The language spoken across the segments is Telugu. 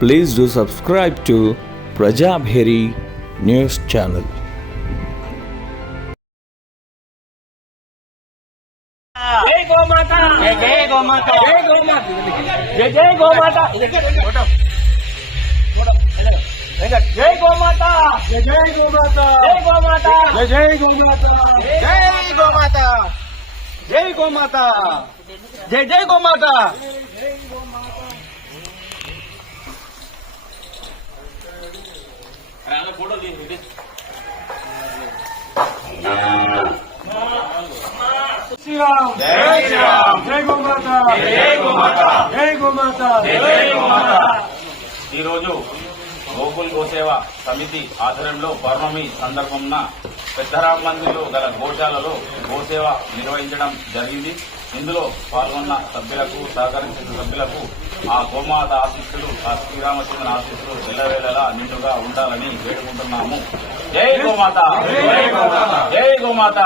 please do subscribe to Prajabheri News Channel. जय माता जय गो माता जय गो माता जय गो माता जय माता जय गो माता जय माता जय गो माता जय माता जय माता जय जय माता శ్రీరామ్ జై శ్రీరామ్. జై గోమాత. జై గోమాత. జై గోమాత. జై గోమాత. ఈరోజు గోకుల్ గోసేవ సమితి ఆధ్వర్యంలో పౌర్ణమి సందర్భంన పెద్దరామ మందిలో గల గోశాలలో గోసేవ నిర్వహించడం జరిగింది. ఇందులో పాల్గొన్న సభ్యులకు సహకరించిన సభ్యులకు ఆ గోమాత ఆశీస్సులు ఆ శ్రీరామచంద్ర ఆశీస్సులు ఎల్లవేళలా నిండుగా ఉండాలని వేడుకుంటున్నాము. జై గోమాత! జై గోమాత! జై గోమాత!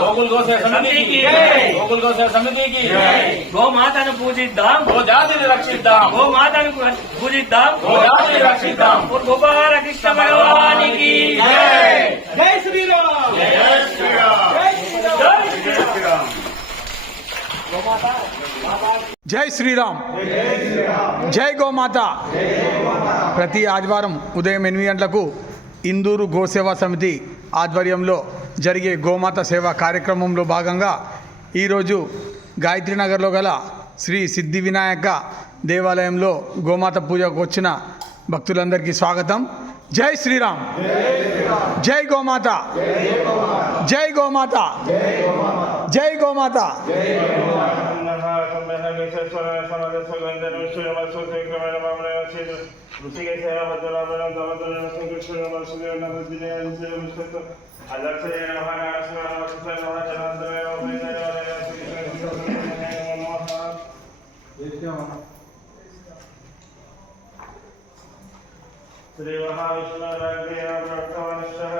గోకుల్ గోసేవ సమితికి! గోకుల్ గోసేవ సమితికి! గోమాతను పూజిద్దాం. గో జాతిని రక్షిద్దాం. గోమాతను పూజిద్దాం. గో జాతిని రక్షిద్దాం. గోపాల కృష్ణ భగవానికి జై శ్రీరామ్ జై శ్రీరామ్ జై శ్రీరామ్ జై శ్రీరామ్. జై గోమాత. ప్రతి ఆదివారం ఉదయం ఎనిమిది గంటలకు ఇందూరు గోసేవా సమితి ఆధ్వర్యంలో జరిగే గోమాత సేవా కార్యక్రమంలో భాగంగా ఈరోజు గాయత్రీనగర్లో గల శ్రీ సిద్ధి వినాయక దేవాలయంలో గోమాత పూజకు వచ్చిన భక్తులందరికీ స్వాగతం. జై శ్రీరామ్. జై గోమాత. జై గోమాత. জয় গোমাতা श्रीमहाविष्णुराज्ञेन प्राप्तवंशः